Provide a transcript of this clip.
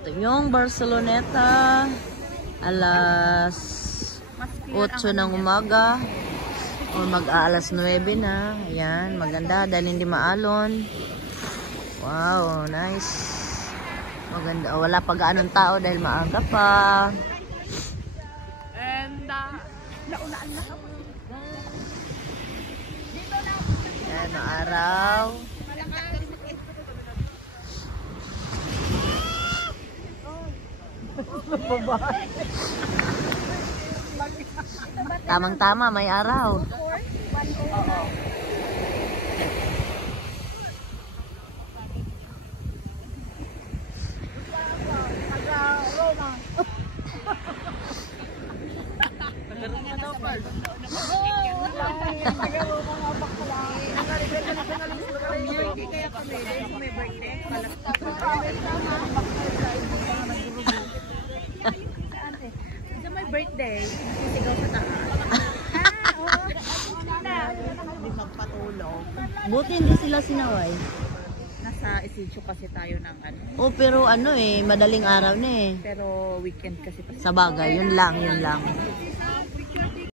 Ito yung Barceloneta. Alas 8 ng umaga. O mag-aalas 9 na. Ayan, maganda dahil hindi maalon. Wow, nice. Maganda. Wala pa gaanong tao dahil maaga pa. And naunaan na ako. Ayan, maaraw. Tamang-tama, may araw. Birthday, sisigaw sa taas. Hindi magpatulog. Buti hindi sila sinaway. Nasa isityo kasi tayo ng ano. Oh, pero ano eh, madaling araw na eh. Pero weekend kasi pa. Sa bagay, yun lang, yun lang.